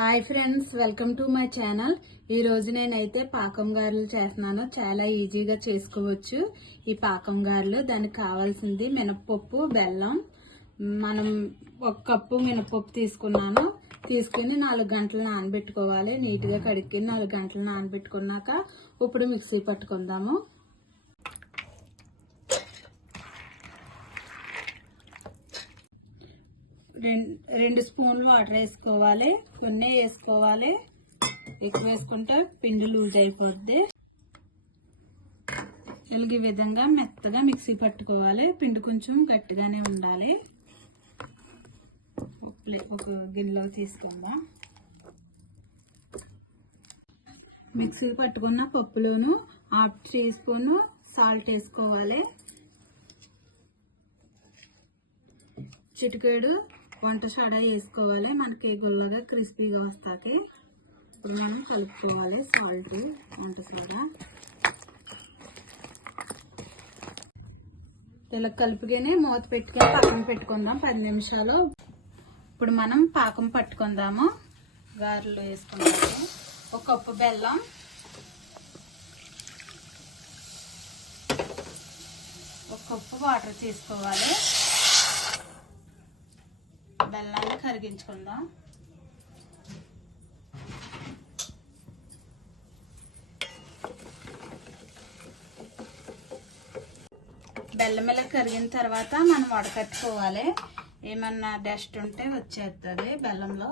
Hi friends welcome to my channel. ఈరోజు నేనైతే పాకం గారెలు చేస్తున్నాను. చాలా ఈజీగా చేసుకోవచ్చు. ఈ పాకం గారెలు దానికి కావాల్సింది మినప్పప్పు బెల్లం. మనం ఒక కప్పు మినపప్పు తీసుకున్నాను. తీసుకుని నాలుగు గంటలు నానబెట్టుకోవాలి. నీట్గా కడిగి నాలుగు గంటలు నానబెట్టుకున్నాక ఇప్పుడు మిక్సీ పట్టుకుందాము. రెండు రెండు స్పూన్లు వాటర్ వేసుకోవాలి. కొన్ని వేసుకోవాలి. ఎక్కువ వేసుకుంటే పిండి లూజ్ అయిపోద్ది. ఇలాగ విధంగా మెత్తగా మిక్సీ పట్టుకోవాలి. పిండి కొంచెం గట్టిగానే ఉండాలి. ఒక ఒక గిన్నెలో తీసుకుందాం. మిక్సీ పట్టుకున్న పప్పులోను హాఫ్ టీ స్పూన్ సాల్ట్ వేసుకోవాలి. చిటికేడు వంట సోడా వేసుకోవాలి. మనకి గుల్లగా క్రిస్పీగా వస్తాకి. ఇప్పుడు మనం కలుపుకోవాలి సాల్ట్ వంట సోడా. ఇలా కలుపుగానే మూత పెట్టుకొని పక్కన పెట్టుకుందాం పది నిమిషాలు. ఇప్పుడు మనం పాకం పట్టుకుందాము. గారెలు వేసుకుందాము ఒక కప్పు బెల్లం. ఒక కప్పు వాటర్ తీసుకోవాలి. కరిగించుకుందాం బెల్లం ఇలా కరిగిన తర్వాత మనం వడకట్టుకోవాలి. ఏమన్నా డస్ట్ ఉంటే వచ్చేస్తుంది బెల్లంలో.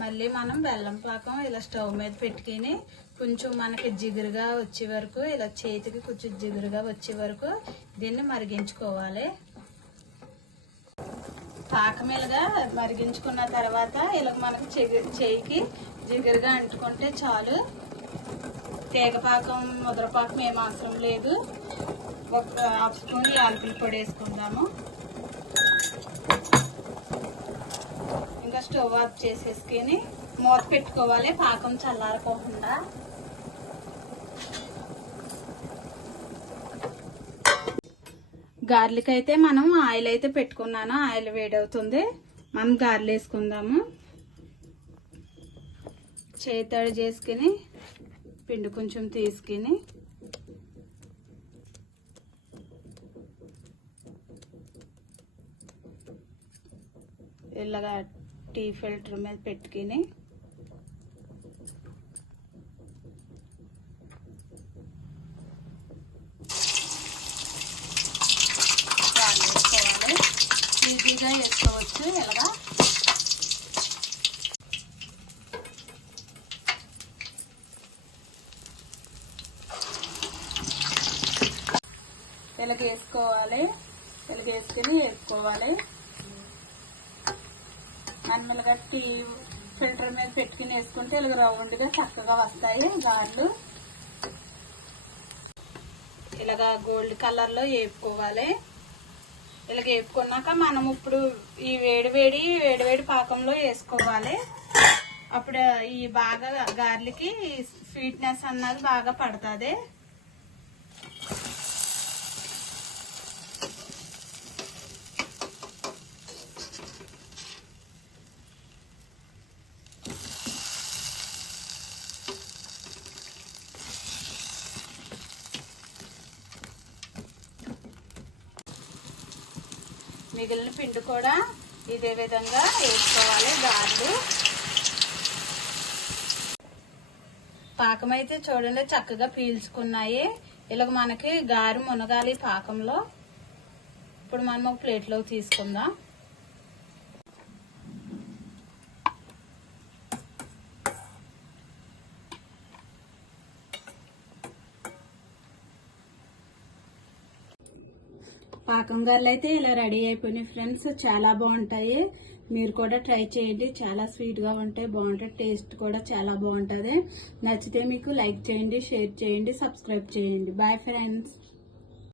మళ్ళీ మనం బెల్లం పాకం ఇలా స్టవ్ మీద పెట్టుకుని కొంచెం మనకి జిగురుగా వచ్చే వరకు ఇలా చేతికి కొంచెం జిగురుగా వచ్చే వరకు దీన్ని మరిగించుకోవాలి. పాక మీదగా మరిగించుకున్న తర్వాత ఇలా మనకి చేయికి జిగురుగా అంటుకుంటే చాలు. తేగపాకం ముద్రపాకం ఏం అవసరం లేదు. ఒక హాఫ్ స్పూన్ యాలకుల పొడి వేసుకుందాము. ఇంకా స్టవ్ ఆఫ్ చేసేసుకొని మూత పెట్టుకోవాలి. పాకం చల్లారకోకుండా గార్లిక్ అయితే మనం ఆయిల్ అయితే పెట్టుకున్నాను. ఆయిల్ వేడవుతుంది. మనం గార్లు వేసుకుందాము. చేతడి చేసుకుని పిండి కొంచెం తీసుకుని. ఇలాగా టీ ఫిల్టర్ మీద పెట్టుకుని ఈజీగా వేసుకోవచ్చు. ఇలాగా. ఇలాగ వేసుకోవాలి ఇలాగ వేసుకుని వేసుకోవాలి. అన్నలు టీ ఫిల్టర్ మీద పెట్టుకుని వేసుకుంటే ఇలాగ రౌండ్గా చక్కగా వస్తాయి గార్లు ఇలాగా గోల్డ్ కలర్లో వేపుకోవాలి. ఇలాగ వేపుకున్నాక మనం ఇప్పుడు ఈ వేడివేడి వేడివేడి పాకంలో వేసుకోవాలి. అప్పుడు ఈ బాగా గార్లకి స్వీట్నెస్ అన్నది బాగా పడుతుంది. మిగిలిన పిండి కూడా ఇదే విధంగా వేసుకోవాలి గార్లు. పాకం అయితే చూడండి చక్కగా పీల్చుకున్నాయి. ఇలాగ మనకి గారు మునగాలి పాకంలో. ఇప్పుడు మనం ఒక ప్లేట్లోకి తీసుకుందాం. పాకం గారెలు అయితే ఇలా రెడీ అయిపోయినాయి ఫ్రెండ్స్. చాలా బాగుంటాయి. మీరు కూడా ట్రై చేయండి. చాలా స్వీట్గా ఉంటాయి. బాగుంటాయి టేస్ట్ కూడా చాలా బాగుంటుంది. నచ్చితే మీకు లైక్ చేయండి షేర్ చేయండి సబ్స్క్రైబ్ చేయండి. Bye friends